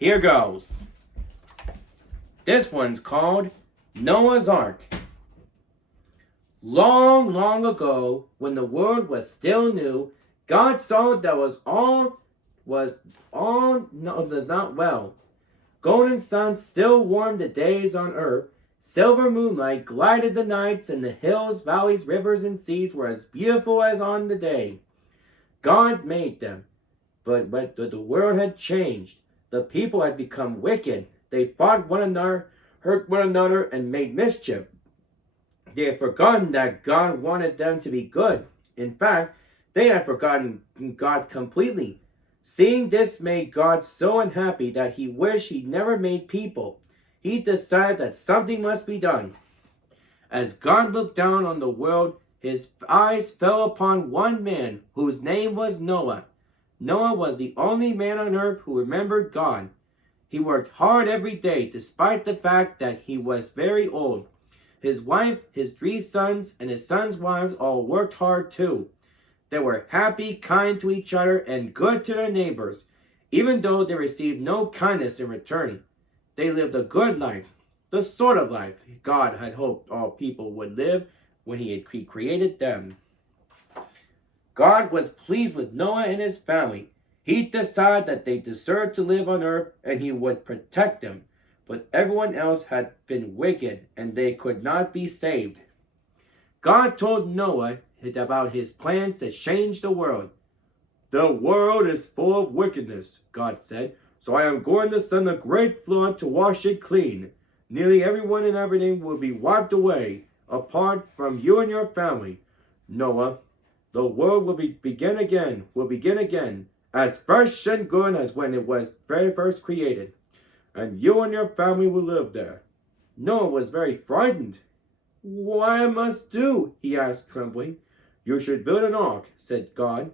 Here goes. This one's called Noah's Ark. Long, long ago, when the world was still new, God saw that was not well. Golden sun still warmed the days on earth. Silver moonlight glided the nights, and the hills, valleys, rivers, and seas were as beautiful as on the day God made them. But the world had changed. The people had become wicked. They fought one another, hurt one another, and made mischief. They had forgotten that God wanted them to be good. In fact, they had forgotten God completely. Seeing this made God so unhappy that he wished he'd never made people. He decided that something must be done. As God looked down on the world, his eyes fell upon one man whose name was Noah. Noah was the only man on earth who remembered God. He worked hard every day despite the fact that he was very old. His wife, his 3 sons, and his sons' wives all worked hard too. They were happy, kind to each other, and good to their neighbors, even though they received no kindness in return. They lived a good life, the sort of life God had hoped all people would live when he had created them. God was pleased with Noah and his family. He decided that they deserved to live on earth and he would protect them. But everyone else had been wicked and they could not be saved. God told Noah about his plans to change the world. The world is full of wickedness, God said, so I am going to send a great flood to wash it clean. Nearly everyone and everything will be wiped away, apart from you and your family. Noah, the world will begin again, as fresh and good as when it was very first created. And you and your family will live there. Noah was very frightened. What I must do? He asked, trembling. You should build an ark, said God.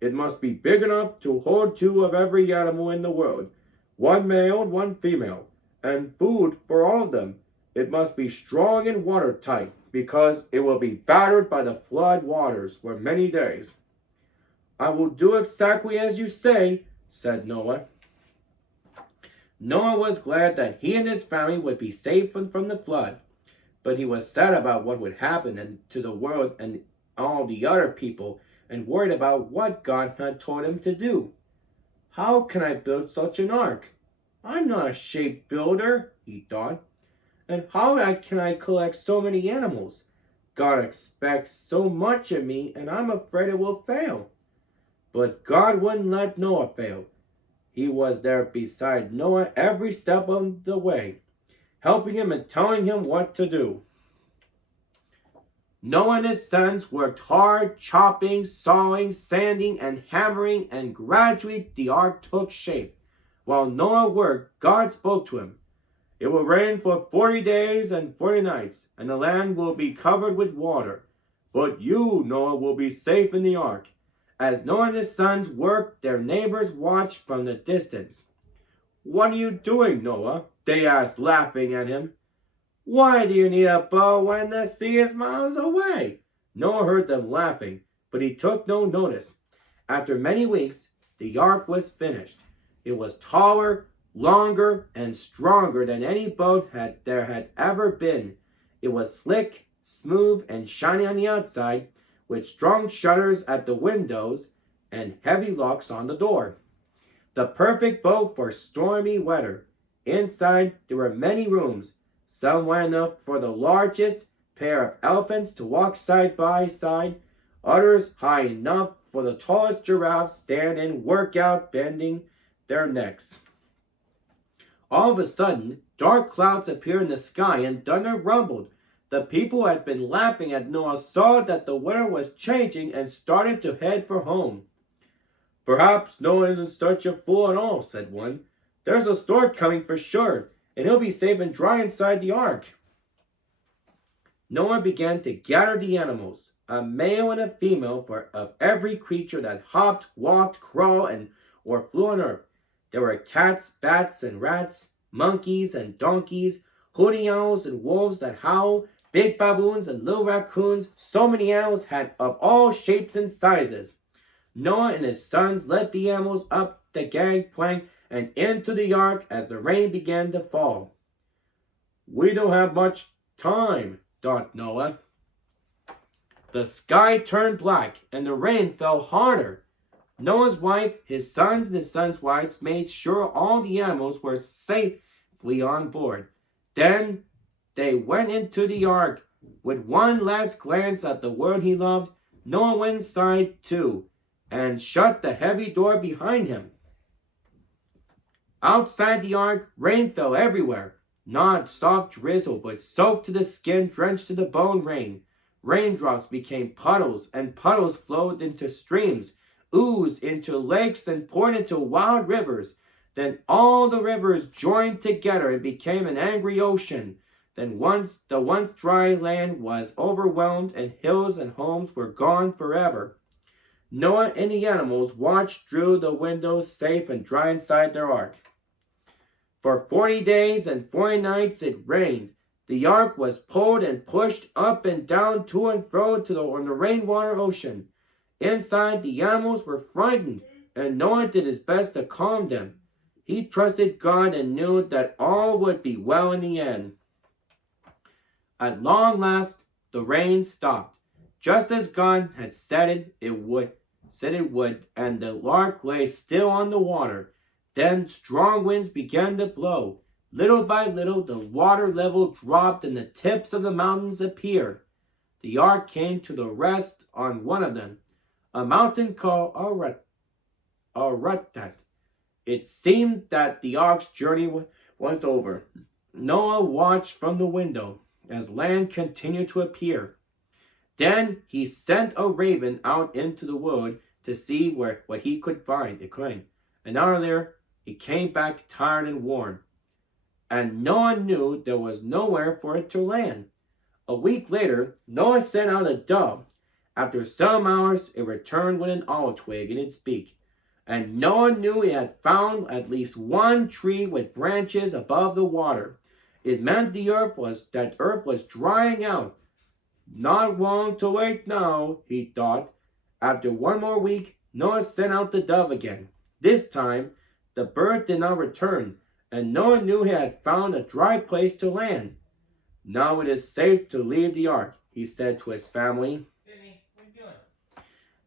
It must be big enough to hold 2 of every animal in the world, 1 male and 1 female, and food for all of them. It must be strong and watertight, because it will be battered by the flood waters for many days. I will do exactly as you say, said Noah. Noah was glad that he and his family would be safe from the flood, but he was sad about what would happen to the world and all the other people, and worried about what God had told him to do. How can I build such an ark? I'm not a shape builder, he thought. And how can I collect so many animals? God expects so much of me, and I'm afraid it will fail. But God wouldn't let Noah fail. He was there beside Noah every step of the way, helping him and telling him what to do. Noah and his sons worked hard, chopping, sawing, sanding, and hammering, and gradually the ark took shape. While Noah worked, God spoke to him. It will rain for 40 days and 40 nights, and the land will be covered with water. But you, Noah, will be safe in the ark. As Noah and his sons worked, their neighbors watched from the distance. What are you doing, Noah? They asked, laughing at him. Why do you need a bow when the sea is miles away? Noah heard them laughing, but he took no notice. After many weeks, the ark was finished. It was taller, longer, and stronger than any boat there had ever been. It was slick, smooth, and shiny on the outside, with strong shutters at the windows and heavy locks on the door. The perfect boat for stormy weather. Inside, there were many rooms, some wide enough for the largest pair of elephants to walk side by side, others high enough for the tallest giraffes stand and work out bending their necks. All of a sudden, dark clouds appeared in the sky and thunder rumbled. The people who had been laughing at Noah saw that the weather was changing and started to head for home. Perhaps Noah isn't such a fool at all, said one. There's a storm coming for sure, and he'll be safe and dry inside the ark. Noah began to gather the animals, a male and a female of every creature that hopped, walked, crawled, or flew on earth. There were cats, bats, and rats, monkeys and donkeys, hooting owls and wolves that howl, big baboons and little raccoons. So many animals had of all shapes and sizes. Noah and his sons led the animals up the gangplank and into the ark as the rain began to fall. We don't have much time, thought Noah. The sky turned black and the rain fell harder. Noah's wife, his sons, and his sons' wives made sure all the animals were safely on board. Then they went into the ark. With one last glance at the world he loved, Noah went inside too and shut the heavy door behind him. Outside the ark, rain fell everywhere. Not soft drizzle, but soaked to the skin, drenched to the bone rain. Raindrops became puddles, and puddles flowed into streams, oozed into lakes, and poured into wild rivers. Then all the rivers joined together and became an angry ocean. Then the once dry land was overwhelmed, and hills and homes were gone forever. Noah and the animals watched through the windows, safe and dry inside their ark. For 40 days and 40 nights it rained. The ark was pulled and pushed up and down to and fro on the rainwater ocean. Inside, the animals were frightened, and Noah did his best to calm them. He trusted God and knew that all would be well in the end. At long last, the rain stopped, just as God had said it would, and the ark lay still on the water. Then strong winds began to blow. Little by little, the water level dropped and the tips of the mountains appeared. The ark came to the rest on one of them, a mountain called Ararat. It seemed that the ark's journey was over. Noah watched from the window as land continued to appear. Then he sent a raven out into the wood to see what he could find. An hour there, it came back tired and worn, and Noah knew there was nowhere for it to land. A week later, Noah sent out a dove. After some hours, it returned with an olive twig in its beak, and Noah knew he had found at least one tree with branches above the water. It meant the earth was drying out. Not long to wait now, he thought. After one more week, Noah sent out the dove again. This time, the bird did not return, and Noah knew he had found a dry place to land. Now it is safe to leave the ark, he said to his family. What are you doing?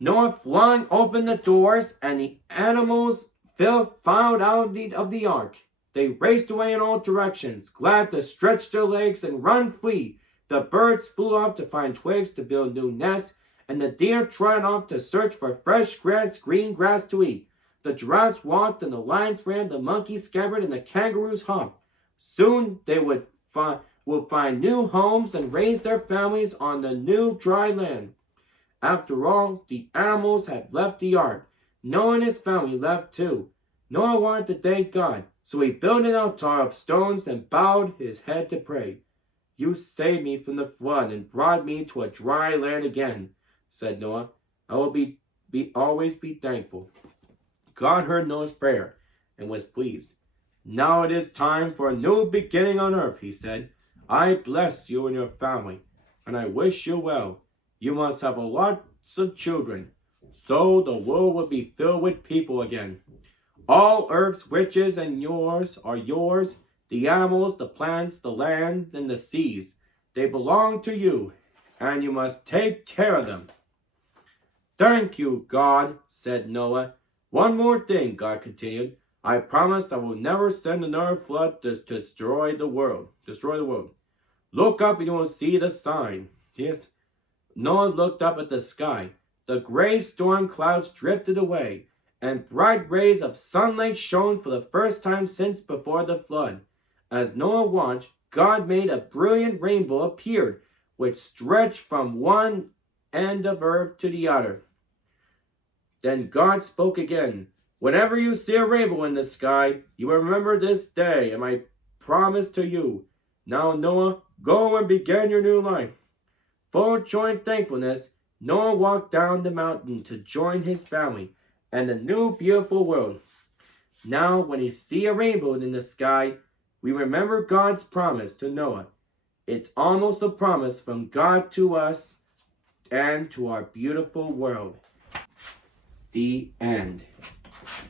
Noah flung open the doors, and the animals filed out of the ark. They raced away in all directions, glad to stretch their legs and run free. The birds flew off to find twigs to build new nests, and the deer trotted off to search for fresh green grass to eat. The giraffes walked, and the lions ran, the monkeys scampered, and the kangaroos hopped. Soon they will find new homes and raise their families on the new dry land. After all, the animals had left the ark. Noah and his family left too. Noah wanted to thank God, so he built an altar of stones and bowed his head to pray. You saved me from the flood and brought me to a dry land again, said Noah. I will always be thankful. God heard Noah's prayer and was pleased. Now it is time for a new beginning on earth, he said. I bless you and your family, and I wish you well. You must have lots of children, so the world will be filled with people again. All earth's riches and yours are yours, the animals, the plants, the land, and the seas. They belong to you, and you must take care of them. Thank you, God, said Noah. One more thing, God continued. I promised I will never send another flood to destroy the world. Look up and you will see the sign. Yes. Noah looked up at the sky. The gray storm clouds drifted away, and bright rays of sunlight shone for the first time since before the flood. As Noah watched, God made a brilliant rainbow appear, which stretched from one end of earth to the other. Then God spoke again. Whenever you see a rainbow in the sky, you remember this day and my promise to you. Now, Noah, go and begin your new life. Full of joy and thankfulness, Noah walked down the mountain to join his family and the new beautiful world. Now, when you see a rainbow in the sky, we remember God's promise to Noah. It's almost a promise from God to us and to our beautiful world. The end.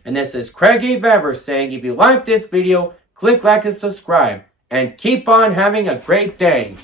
And this is Craig A. Vever saying, if you like this video, click like and subscribe. And keep on having a great day.